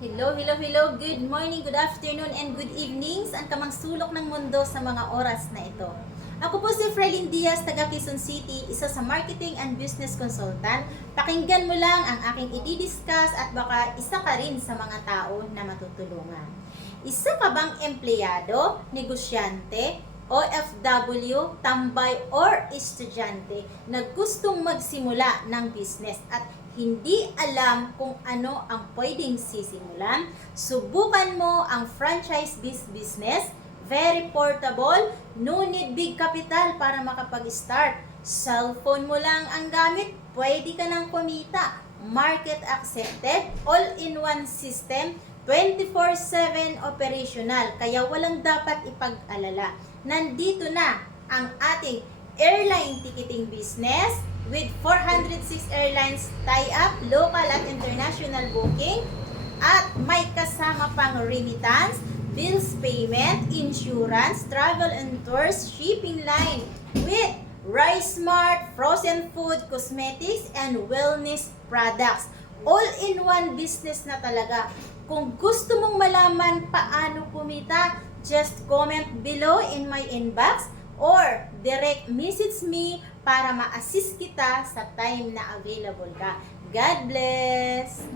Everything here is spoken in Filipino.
Hello, hello, hello. Good morning, good afternoon, and good evening saan ka mang sulok ng mundo sa mga oras na ito. Ako po si Frelyn Diaz, taga Quezon City, isa sa marketing and business consultant. Pakinggan mo lang ang aking i-discuss at baka isa ka rin sa mga tao na matutulungan. Isa ka bang empleyado, negosyante, OFW, tambay, or estudyante na gustong magsimula ng business at hindi alam kung ano ang pwedeng sisimulan? Subukan mo ang franchise-based business. Very portable, no need big capital para makapag-start. Cellphone mo lang ang gamit, pwede ka nang kumita. Market accepted, all-in-one system, 24/7 operational, kaya walang dapat ipag-alala. Nandito na ang ating airline ticketing business with 406 airlines tie-up, local at international booking, at may kasama pang remittance, bills payment, insurance, travel and tours, shipping line with Rice Mart, frozen food, cosmetics, and wellness products. All-in-one business na talaga. Kung gusto mong malaman paano kumita, just comment below in my inbox or direct message me para ma-assist kita sa time na available ka. God bless!